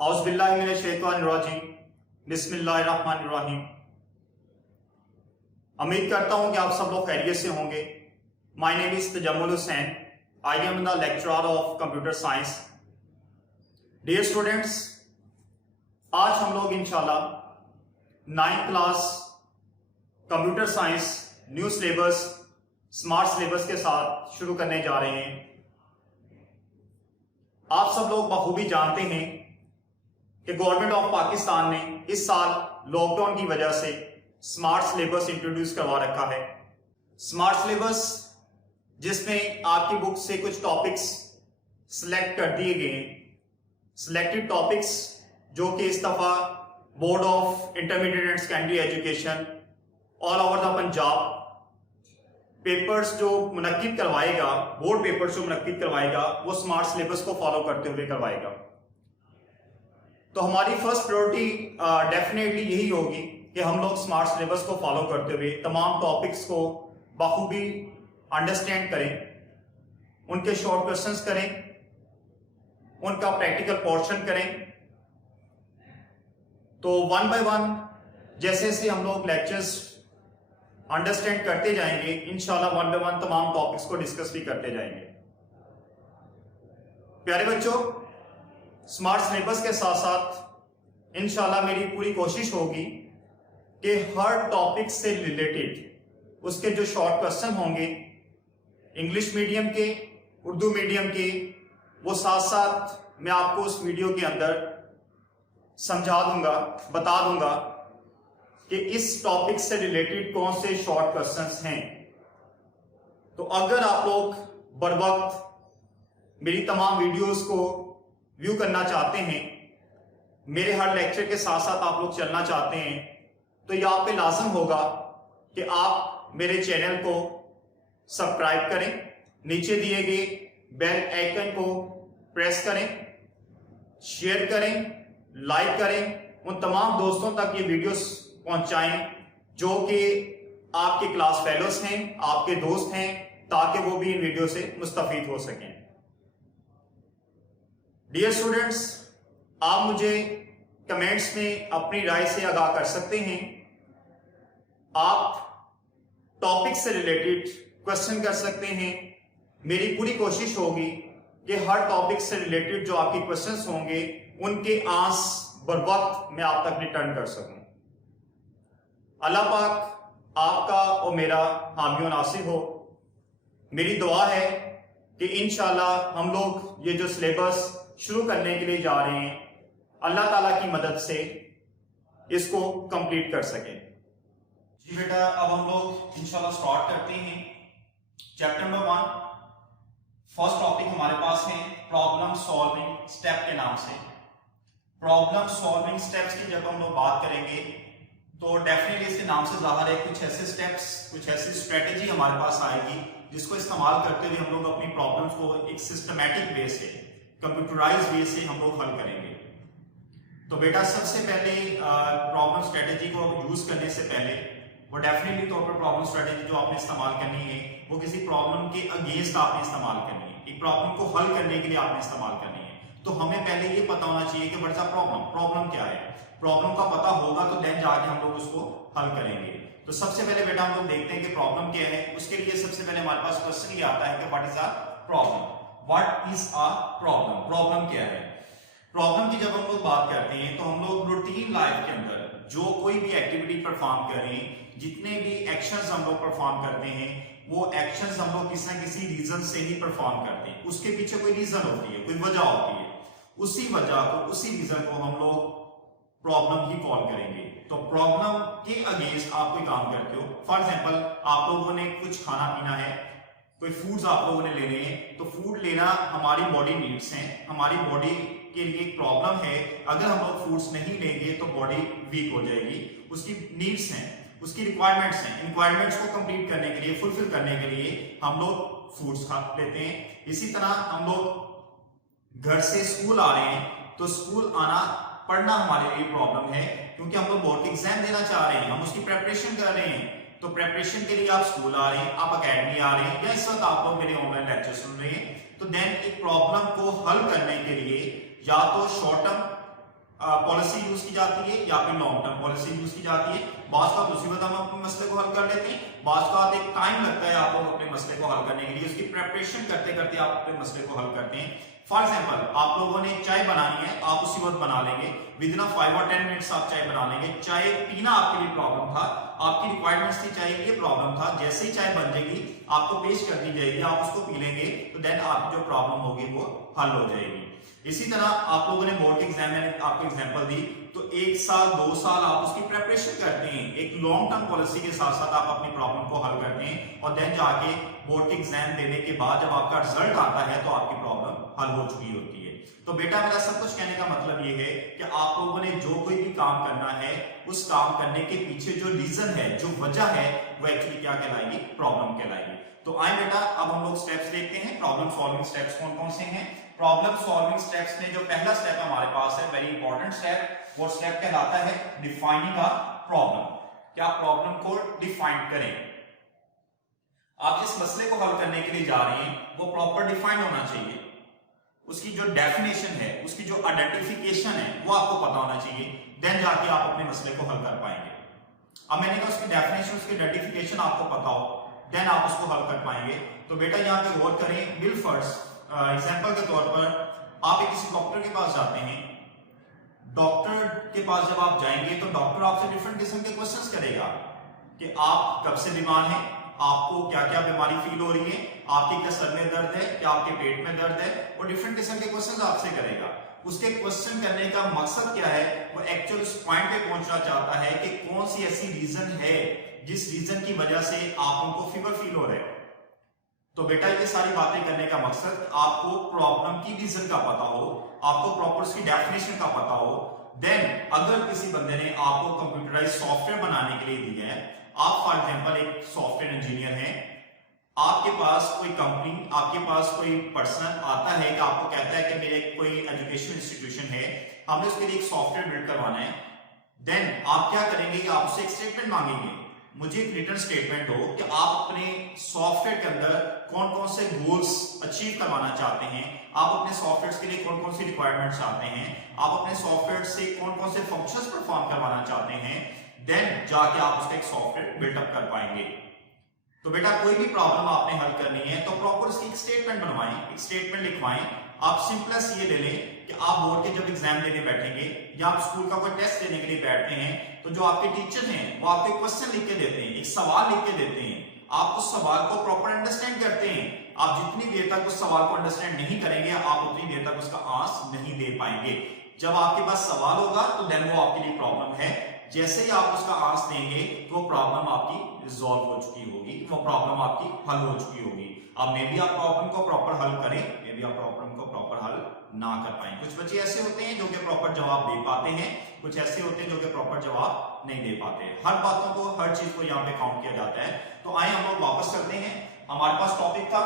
औज़ुबिल्लाहिमिनश्शैतानिर्रजीम बिस्मिल्लाहिर्रहमानिर्रहीम। उम्मीद करता हूँ कि आप सब लोग खैरियत से होंगे। My name is Tajammul Hussain. I am the lecturer of computer science. Dear students, आज हम लोग इंशाल्लाह 9th class computer science new syllabus smart syllabus के साथ शुरू करने जा रहे हैं। आप सब लोग बखूबी जानते हैं कि गवर्नमेंट ऑफ पाकिस्तान ने इस साल लॉकडाउन की वजह से स्मार्ट सिलेबस इंट्रोड्यूस करवा रखा है। स्मार्ट सिलेबस जिसमें आपकी बुक से कुछ टॉपिक्स सिलेक्ट कर दिए गए हैं, सिलेक्टेड टॉपिक्स जो कि इस दफा board of intermediate and secondary education all over the Punjab papers जो मुनक्किद करवाएगा, बोर्ड पेपर्स जो मुनक्किद करवाएगा, वो स्मार्ट सिलेबस को फॉलो करते हुए करवाएगा। तो हमारी फर्स्ट प्रायोरिटी डेफिनेटली यही होगी कि हम लोग स्मार्ट सिलेबस को फॉलो करते हुए तमाम टॉपिक्स को बखूबी अंडरस्टैंड करें, उनके शॉर्ट क्वेश्चंस करें, उनका प्रैक्टिकल पोर्शन करें। तो वन बाय वन जैसे जैसे हम लोग लेक्चर्स अंडरस्टैंड करते जाएंगे, इंशाल्लाह वन बाय वन तमाम टॉपिक्स को डिस्कस भी करते जाएंगे। प्यारे बच्चों, स्मार्ट सिलेबस के साथ साथ इंशाल्लाह मेरी पूरी कोशिश होगी कि हर टॉपिक से रिलेटेड उसके जो शॉर्ट क्वेश्चन होंगे इंग्लिश मीडियम के, उर्दू मीडियम के, वो साथ साथ मैं आपको उस वीडियो के अंदर समझा दूंगा, बता दूंगा कि इस टॉपिक से रिलेटेड कौन से शॉर्ट क्वेश्चंस हैं। तो अगर आप लोग बर वक्त मेरी तमाम वीडियोस को व्यू करना चाहते हैं, मेरे हर लेक्चर के साथ साथ आप लोग चलना चाहते हैं, तो ये आप पे लाजम होगा कि आप मेरे चैनल को सब्सक्राइब करें, नीचे दिए गए बेल आइकन को प्रेस करें, शेयर करें, लाइक करें, उन तमाम दोस्तों तक ये वीडियोस पहुंचाएं जो कि आपके क्लास फेलोस हैं, आपके दोस्त हैं, ताकि वो भी इन वीडियो से मुस्तफीद हो सकें। डियर स्टूडेंट्स, आप मुझे कमेंट्स में अपनी राय से आगाह कर सकते हैं। आप टॉपिक से रिलेटेड क्वेश्चन कर सकते हैं। मेरी पूरी कोशिश होगी कि हर टॉपिक से रिलेटेड जो आपके क्वेश्चंस होंगे उनके आंसर बर वक्त मैं आप तक रिटर्न कर सकूं। अल्लाह पाक आपका और मेरा हामी और नासिर हो। मेरी दुआ है कि इंशाल्लाह हम लोग ये जो सिलेबस शुरू करने के लिए जा रहे हैं, अल्लाह ताला की मदद से इसको कंप्लीट कर सके। जी बेटा, अब हम लोग इंशाल्लाह स्टार्ट करते हैं चैप्टर नंबर 1। फर्स्ट टॉपिक हमारे पास है प्रॉब्लम सॉल्विंग स्टेप के नाम से। प्रॉब्लम सॉल्विंग स्टेप्स की जब हम लोग बात करेंगे तो डेफिनेटली इसके नाम से जाहिर है कुछ ऐसे स्टेप्स, कुछ ऐसी स्ट्रेटेजी हमारे पास आएगी जिसको इस्तेमाल करते हुए हम लोग अपनी प्रॉब्लम्स को एक सिस्टमैटिक वे से, कंप्यूटराइज्ड वे से हम लोग हल करेंगे। तो बेटा, सबसे पहले प्रॉब्लम स्ट्रेटेजी को यूज करने से पहले वो डेफिनेटली तौर पर प्रॉब्लम स्ट्रेटेजी जो आपने इस्तेमाल करनी है वो किसी प्रॉब्लम के अगेंस्ट आपने इस्तेमाल करनी है, एक प्रॉब्लम को हल करने के लिए आपने इस्तेमाल करनी है। तो हमें पहले ये पता होना चाहिए कि व्हाट इज प्रॉब्लम क्या है। प्रॉब्लम का पता होगा तो देन जाके हम लोग उसको हल करेंगे। तो सबसे पहले बेटा हम लोग देखते हैं कि प्रॉब्लम क्या है। उसके लिए सबसे पहले हमारे पास क्वेश्चन ये आता है कि what is a problem. What is a problem, problem क्या है। प्रॉब्लम की जब हम लोग बात करते हैं तो हम लोग रूटीन लाइफ के अंदर जो कोई भी एक्टिविटी परफॉर्म करें, जितने भी एक्शंस हम लोग परफॉर्म करते हैं, वो एक्शंस हम लोग किसी ना किसी रीजन से ही परफॉर्म करते हैं। उसके पीछे कोई रीजन होती है, कोई वजह होती है। उसी वजह को, उसी रीजन को हम लोग प्रॉब्लम ही कॉल करेंगे। तो प्रॉब्लम के अगेंस्ट आप कोई काम करते हो। फॉर एग्जांपल, आप लोगों ने कुछ खाना पीना है, कोई फूड्स आप लोगों ने लेने हैं। तो फूड लेना हमारी बॉडी नीड्स हैं, हमारी बॉडी के लिए एक प्रॉब्लम है। अगर हम लोग फूड्स नहीं लेंगे तो बॉडी वीक हो जाएगी। उसकी नीड्स हैं, उसकी रिक्वायरमेंट्स हैं। रिक्वायरमेंट्स को कंप्लीट करने के लिए, फुलफिल करने के लिए हम लोग फूड्स खा लेते हैं। इसी तरह हम लोग घर से स्कूल आ रहे हैं तो स्कूल आना, पढ़ना हमारे लिए प्रॉब्लम है, क्योंकि हम लोग बोर्ड के एग्जाम देना चाह रहे हैं, हम उसकी प्रेपरेशन कर रहे हैं। तो प्रेपरेशन के लिए आप स्कूल आ रहे हैं, आप अकेडमी आ रहे हैं, या इस वक्त आप लोग मेरे ऑनलाइन लेक्चर सुन रहे हैं। तो देन एक प्रॉब्लम को हल करने के लिए या तो शॉर्ट टर्म पॉलिसी यूज की जाती है या फिर लॉन्ग टर्म पॉलिसी यूज की जाती है। बात का उसी वक्त हम अपने मसले को हल कर लेते हैं, बात का एक टाइम लगता है आपको अपने मसले को हल करने के लिए, उसकी प्रिपरेशन करते करते आप अपने मसले को हल करते हैं। फॉर एग्जाम्पल आप लोगों ने चाय बनानी है, आप उसी वक्त बना लेंगे, विद इन 5 और 10 मिनट्स आप चाय बना लेंगे। चाय पीना आपके लिए प्रॉब्लम था, आपकी रिक्वायरमेंट्स थी चाय के लिए, प्रॉब्लम था, जैसे ही चाय बन जाएगी आपको पेश कर दी जाएगी, आप उसको पी लेंगे तो देन आपकी जो प्रॉब्लम होगी वो हल हो जाएगी। इसी तरह आप लोगों ने बोर्ड के एग्जाम में आपको एग्जांपल दी, तो 1 साल 2 साल आप उसकी प्रिपरेशन करते हैं, एक लॉन्ग टर्म पॉलिसी के साथ साथ आप अपनी प्रॉब्लम को हल करते हैं और देन जाके बोर्ड के एग्जाम देने के बाद जब आपका रिजल्ट आता है तो आपकी प्रॉब्लम हल हो चुकी होती है। तो बेटा मेरा सब कुछ कहने का मतलब ये है कि आप लोगों ने जो कोई भी काम करना है उस काम करने के पीछे जो रीजन है, जो वजह है, वो एक्चुअली क्या कहलाएगी, प्रॉब्लम कहलाएगी। तो आए बेटा अब हम लोग स्टेप्स देखते हैं, प्रॉब्लम सॉल्विंग स्टेप्स कौन कौन से हैं। प्रॉब्लम सॉल्विंग स्टेप्स में जो पहला स्टेप हमारे पास है, वेरी इंपॉर्टेंट स्टेप, वो स्टेप कहलाता है डिफाइनिंग अ प्रॉब्लम। क्या प्रॉब्लम को डिफाइन करें, आप जिस मसले को हल करने के लिए जा रहे हैं वो प्रॉपर डिफाइन होना चाहिए, उसकी जो डेफिनेशन है, उसकी जो आइडेंटिफिकेशन है वो आपको पता होना चाहिए, देन जाके आप अपने मसले को हल कर पाएंगे। अब मैंने कहा उसकी डेफिनेशन, उसकी आइडेंटिफिकेशन आपको पता हो, देन आप उसको हल कर पाएंगे। तो बेटा यहाँ पे गौर करें, बिल फर्स्ट एग्जांपल के तौर पर आप एक किसी डॉक्टर के पास जाते हैं, डॉक्टर के पास जब आप जाएंगे तो डॉक्टर आपसे डिफरेंट किस्म के क्वेश्चंस करेगा कि आप कब से बीमार हैं, आपको क्या क्या बीमारी फील हो रही है, आपके क्या सर में दर्द है, क्या आपके पेट में दर्द है, वो डिफरेंट किस्म के क्वेश्चंस आपसे करेगा। उसके क्वेश्चन करने का मकसद क्या है, वो एक्चुअल उस पॉइंट पे पहुंचना चाहता है कि कौन सी ऐसी रीजन है जिस रीजन की वजह से आप उनको फीवर फील हो रहे हो। तो बेटा ये सारी बातें करने का मकसद आपको प्रॉब्लम की रीजन का पता हो, आपको प्रॉपर उसकी डेफिनेशन का पता हो। देन अगर किसी बंदे ने आपको कंप्यूटराइज सॉफ्टवेयर बनाने के लिए दिया है, आप फॉर एग्जांपल एक सॉफ्टवेयर इंजीनियर हैं, आपके पास कोई कंपनी, आपके पास कोई पर्सन आता है कि आपको कहता है कि मेरे कोई एजुकेशन इंस्टीट्यूशन है, हमें उसके लिए एक सॉफ्टवेयर बिल्ड करवाना है। देन आप क्या करेंगे कि आप उससे एक स्टेटमेंट मांगेंगे, मुझे एक रिटर्न स्टेटमेंट दो कि आप अपने सॉफ्टवेयर के अंदर कौन कौन से गोल्स अचीव करवाना चाहते हैं, आप अपने सॉफ्टवेयर के लिए कौन कौन सी रिक्वायरमेंट चाहते हैं, आप अपने सॉफ्टवेयर से कौन कौन से फंक्शंस परफॉर्म करवाना चाहते हैं, देन जाके आप उसका एक सॉफ्टवेयर बिल्डअप कर पाएंगे। तो बेटा कोई भी प्रॉब्लम आपने हल करनी है तो प्रॉपर उसकी एक स्टेटमेंट बनवाएं, एक स्टेटमेंट लिखवाएं। आप सिंपलेस्ट ये ले लें कि आप बोर्ड के जब एग्जाम देने बैठेंगे या आप स्कूल का कोई टेस्ट देने के लिए बैठते हैं तो जो आपके टीचर हैं वो आपको क्वेश्चन लिख के देते हैं, एक सवाल लिख के देते हैं, आप उस सवाल को प्रॉपर अंडरस्टैंड करते हैं। आप जितनी देर तक उस सवाल को अंडरस्टैंड नहीं करेंगे आप उतनी देर तक उसका आंसर नहीं दे पाएंगे। जब आपके पास सवाल होगा तो देन वो आपके लिए प्रॉब्लम है, जैसे ही आप उसका आंसर देंगे तो प्रॉब्लम आपकी रिजॉल्व हो चुकी होगी, वो प्रॉब्लम आपकी हल हो चुकी होगी। अब मे भी आप प्रॉब्लम को प्रॉपर हल करें, मे भी आप प्रॉब्लम को प्रॉपर हल ना कर पाए। कुछ बच्चे ऐसे होते हैं जो कि प्रॉपर जवाब दे पाते हैं, कुछ ऐसे होते हैं जो कि प्रॉपर जवाब नहीं दे पाते। हर बातों को, हर चीज को यहाँ पे काउंट किया जाता है। तो आइए हम लोग वापस करते हैं, हमारे पास टॉपिक था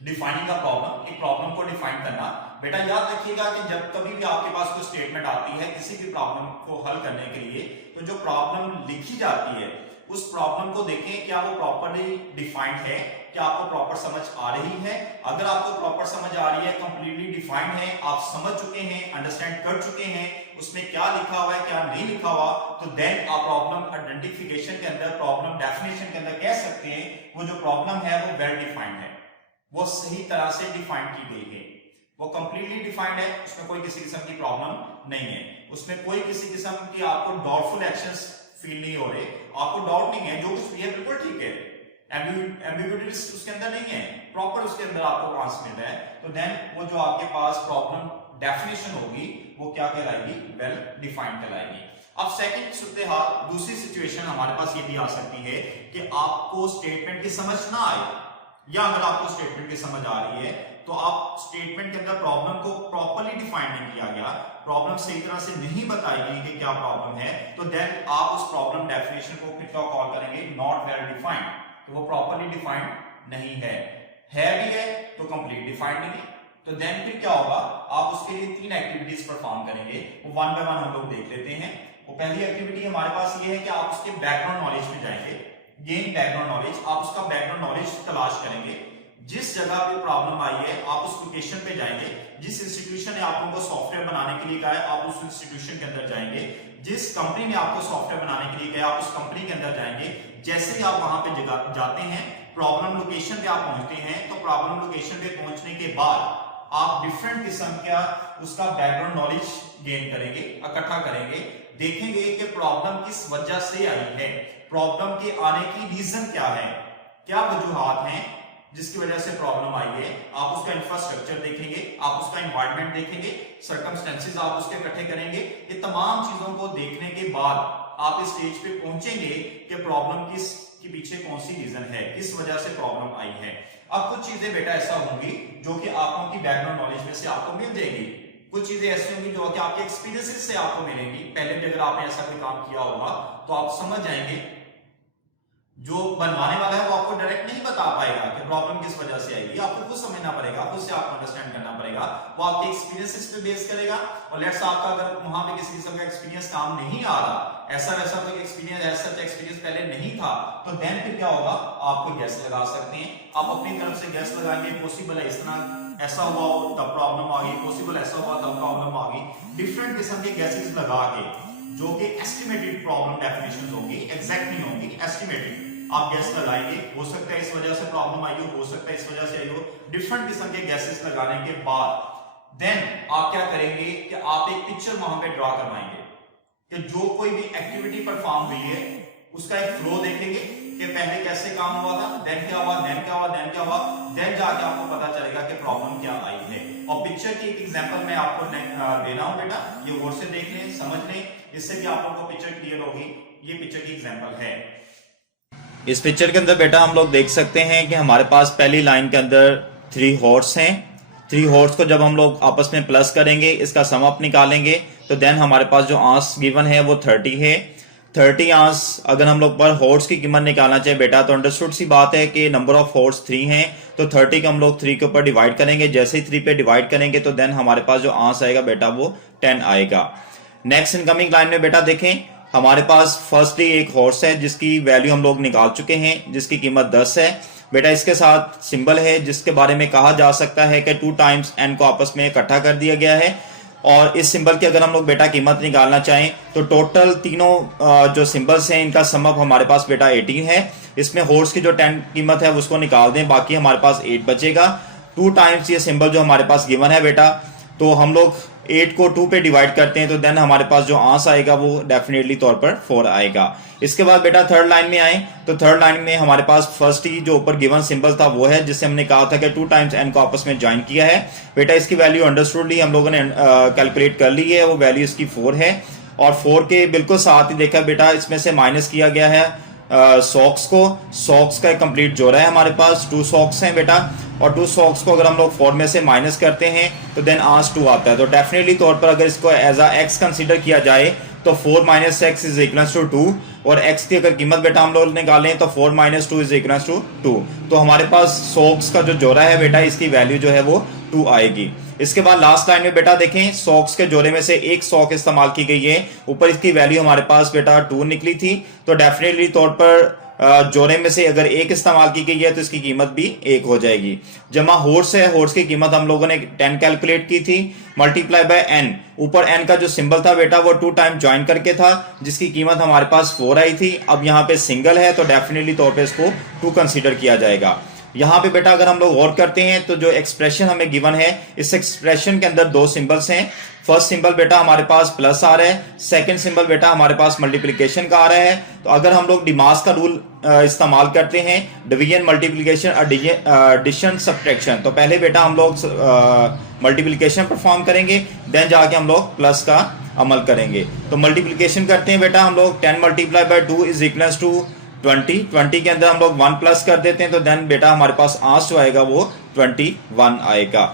डिफाइनिंग द प्रॉब्लम, एक प्रॉब्लम को डिफाइन करना। बेटा याद रखिएगा कि जब कभी भी आपके पास कोई स्टेटमेंट आती है किसी भी प्रॉब्लम को हल करने के लिए, तो जो प्रॉब्लम लिखी जाती है उस प्रॉब्लम को देखें क्या वो प्रॉपरली डिफाइंड है, क्या आपको प्रॉपर समझ आ रही है। अगर आपको प्रॉपर समझ आ रही है, कंप्लीटली डिफाइंड है, आप समझ चुके हैं, अंडरस्टैंड कर चुके हैं उसमें क्या लिखा हुआ है क्या नहीं लिखा हुआ, तो देन आप प्रॉब्लम आइडेंटिफिकेशन के अंदर, प्रॉब्लम डेफिनेशन के अंदर कह सकते हैं वो जो प्रॉब्लम है वो वेल डिफाइंड है, वो सही तरह से डिफाइन की गई है, वो कंप्लीटली डिफाइंड है, उसमें कोई किसी किस्म की प्रॉब्लम नहीं है, उसमें कोई किसी किस्म की आपको डाउटफुल एक्शंस फील नहीं हो रहे, आपको डाउट नहीं है, जो कुछ भी है बिल्कुल ठीक है, एम्बिग्यूटी उसके अंदर नहीं है, प्रॉपर उसके अंदर आपको आंसर मिल रहा है। तो देन वो जो आपके पास प्रॉब्लम डेफिनेशन होगी वो क्या कहलाएगी, वेल डिफाइंड कहलाएगी। अब सेकंड सूरत हाल, दूसरी सिचुएशन हमारे पास ये भी आ सकती है कि आपको स्टेटमेंट की समझ ना आए, या अगर आपको स्टेटमेंट की समझ आ रही है तो आप स्टेटमेंट के अंदर प्रॉब्लम को प्रॉपर्ली डिफाइन नहीं किया गया, प्रॉब्लम सही तरह से नहीं बताई गई कि क्या प्रॉब्लम है, तो देन आप उस प्रॉब्लम डेफिनेशन को क्या कॉल करेंगे, नॉट वेल डिफाइंड, तो वो प्रॉपर्ली डिफाइंड नहीं है भी है तो कंप्लीट डिफाइंड नहीं है। तो देन फिर क्या होगा, आप उसके लिए 3 एक्टिविटीज परफॉर्म करेंगे, वो वन बाय वन हम लोग देख लेते हैं। वो पहली एक्टिविटी हमारे पास ये है कि आप उसके बैकग्राउंड नॉलेज में जाएंगे, गेन बैकग्राउंड नॉलेज, आप उसका बैकग्राउंड नॉलेज तलाश करेंगे। जिस जगह पे प्रॉब्लम आई है आप उस लोकेशन पे जाएंगे, जिस इंस्टीट्यूशन ने आप लोगों को सॉफ्टवेयर बनाने के लिए कहा है आप उस इंस्टीट्यूशन के अंदर जाएंगे, जिस कंपनी ने आपको सॉफ्टवेयर बनाने के लिए कहा है आप उस कंपनी के अंदर जाएंगे। जैसे ही आप वहां पे जाते हैं, प्रॉब्लम लोकेशन पे आप पहुंचते हैं, तो प्रॉब्लम लोकेशन पे पहुंचने के बाद आप डिफरेंट किस्म का उसका बैकग्राउंड नॉलेज गेन करेंगे, इकट्ठा करेंगे, देखेंगे कि प्रॉब्लम किस वजह से आई है, प्रॉब्लम के आने की रीजन क्या है, क्या वजूहात हैं जिसकी वजह से प्रॉब्लम आई है। आप उसका इंफ्रास्ट्रक्चर देखेंगे, आप उसका एनवायरनमेंट देखेंगे, सर्कमस्टेंसेस आप उसके इकट्ठे करेंगे। ये तमाम चीजों को देखने के बाद आप इस स्टेज पे पहुंचेंगे कि प्रॉब्लम किस के पीछे कौन सी रीजन है, किस वजह से प्रॉब्लम आई है। अब कुछ चीजें बेटा ऐसा होंगी जो कि आपको की बैकग्राउंड नॉलेज में से आपको मिल जाएगी, कुछ चीजें ऐसी होंगी जो कि आपके एक्सपीरियंसेस से आपको मिलेंगी। पहले भी अगर आपने ऐसा कोई काम किया होगा तो आप समझ जाएंगे। जो बनवाने वाला है वो आपको डायरेक्ट नहीं बता पाएगा कि प्रॉब्लम किस वजह से आएगी, आपको खुद समझना पड़ेगा, खुद से आपको अंडरस्टैंड करना पड़ेगा। वो आपके एक्सपीरियंसेस पे बेस करेगा। और लेट्स आपका अगर वहां पे किसी किस्म का एक्सपीरियंस काम नहीं आ रहा, ऐसा वैसा कोई एक्सपीरियंस पहले नहीं था, तो देन फिर क्या होगा, आपको गैस लगा सकते हैं। आप अपनी तरफ से गैस लगाएंगे, पॉसिबल है इस तरह ऐसा हुआ तब प्रॉब्लम आ गई, पॉसिबल ऐसा हुआ तब प्रॉब्लम आ गई। डिफरेंट किस्म के गैसेस लगा के, जो कि एस्टिमेटेड प्रॉब्लम डेफिनेशंस होंगी, एग्जैक्ट नहीं होंगी, एस्टिमेटेड आप गैस लगाएंगे। हो सकता है इस वजह से प्रॉब्लम आई हो सकता है इस वजह से आई हो। डिफरेंट किस्म के गैसेस लगाने के बाद देन आप क्या करेंगे कि आप एक पिक्चर वहां पे ड्रॉ करवाएंगे कि जो कोई भी एक्टिविटी परफॉर्म हुई है उसका एक फ्लो देखेंगे कि पहले कैसे काम हुआ था, देन क्या हुआ, देन क्या हुआ, देन क्या हुआ, देन जाके आपको पता चलेगा कि प्रॉब्लम क्या आई है। और पिक्चर की एक एग्जांपल मैं आपको दे रहा हूं बेटा, ये गौर से देख लें, समझ लें, इससे भी आप लोगों को पिक्चर क्लियर होगी। ये पिक्चर की एग्जांपल है। इस पिक्चर के अंदर बेटा हम लोग देख सकते हैं कि हमारे पास पहली लाइन के अंदर 3 हॉर्स हैं। 3 हॉर्स को जब हम लोग आपस में प्लस करेंगे, इसका सम अप निकालेंगे, तो देन हमारे पास जो आंस गिवन है वो 30 है। 30 आंस अगर हम लोग पर हॉर्स की कीमत निकालना चाहिए बेटा, तो अंडरस्टूड सी बात है कि नंबर ऑफ हॉर्स 3 हैं, तो 30 को हम लोग 3 के ऊपर डिवाइड करेंगे। जैसे ही 3 पे डिवाइड करेंगे तो देन हमारे पास जो आंस आएगा बेटा वो 10 आएगा। नेक्स्ट इनकमिंग लाइन में बेटा देखें, हमारे पास फर्स्टली एक हॉर्स है जिसकी वैल्यू हम लोग निकाल चुके हैं, जिसकी कीमत 10 है बेटा। इसके साथ सिंबल है जिसके बारे में कहा जा सकता है कि 2 टाइम्स n को आपस में इकट्ठा कर दिया गया है। और इस सिंबल की अगर हम लोग बेटा कीमत निकालना चाहें तो टोटल तीनों जो सिंबल्स हैं इनका सम अप हमारे पास बेटा 18 है। इसमें हॉर्स की जो 10 कीमत है उसको निकाल दें, बाकी हमारे पास 8 बचेगा। 2 टाइम्स ये सिंबल जो हमारे पास गिवन है बेटा, तो हम लोग 8 को 2 पे डिवाइड करते हैं तो देन हमारे पास जो आंस आएगा वो डेफिनेटली तौर पर 4 आएगा। इसके बाद बेटा थर्ड लाइन में आए तो थर्ड लाइन में हमारे पास फर्स्ट ही जो ऊपर गिवन सिंबल था वो है, जिससे हमने कहा था कि 2 टाइम्स n को आपस में ज्वाइन किया है बेटा। इसकी वैल्यू अंडरस्टूडली हम लोगों ने कैलकुलेट कर ली है, वो वैल्यू इसकी 4 है। और 4 के बिल्कुल साथ ही देखा बेटा इसमें से माइनस किया गया है सॉक्स को। सॉक्स का एक कंप्लीट जोड़ा है हमारे पास, 2 सॉक्स हैं बेटा, और 2 सॉक्स को अगर हम लोग 4 में से माइनस करते हैं तो देन आंस 2 आता है। तो डेफिनेटली तौर पर अगर इसको एज अ एक्स कंसीडर किया जाए तो 4 minus x is equal to 2, और x की अगर कीमत बेटा हम लोग निकालें तो 4 माइनस 2 इज इक्वल टू 2। तो हमारे पास सॉक्स का जो जोड़ा है बेटा इसकी वैल्यू जो है वो 2 आएगी। इसके बाद लास्ट लाइन में बेटा देखें, सॉक्स के जोड़े में से एक सॉक इस्तेमाल की गई है, ऊपर इसकी वैल्यू हमारे पास बेटा 2 निकली थी, तो डेफिनेटली तौर पर जोड़े में से अगर 1 इस्तेमाल की गई है तो इसकी कीमत भी 1 हो जाएगी। जमा हॉर्स है, हॉर्स की कीमत हम लोगों ने 10 कैलकुलेट की थी, मल्टीप्लाई बाय n, ऊपर n का जो सिंबल था बेटा वो 2 टाइम ज्वाइन करके था, जिसकी कीमत हमारे पास 4 आई थी। अब यहाँ पे सिंगल है तो डेफिनेटली तौर पे इसको 2 कंसीडर किया जाएगा। यहाँ पे बेटा अगर हम लोग गौर करते हैं तो जो एक्सप्रेशन हमें गिवन है, इस एक्सप्रेशन के अंदर 2 सिंबल्स हैं। फर्स्ट सिंबल बेटा हमारे पास प्लस आ रहा है, सेकंड सिंबल बेटा हमारे पास मल्टीप्लिकेशन का आ रहा है। तो अगर हम लोग डिमास का रूल इस्तेमाल करते हैं, डिवीजन मल्टीप्लिकेशन एडिशन सब्ट्रैक्शन, तो पहले बेटा हम लोग मल्टीप्लिकेशन परफॉर्म करेंगे, देन जाके हम लोग प्लस का अमल करेंगे। तो मल्टीप्लिकेशन करते हैं बेटा हम लोग, 10 multiply by 2 is equal to 20 के अंदर हम लोग 1 प्लस कर देते हैं, तो देन बेटा हमारे पास आंसर जो आएगा वो 21 आएगा।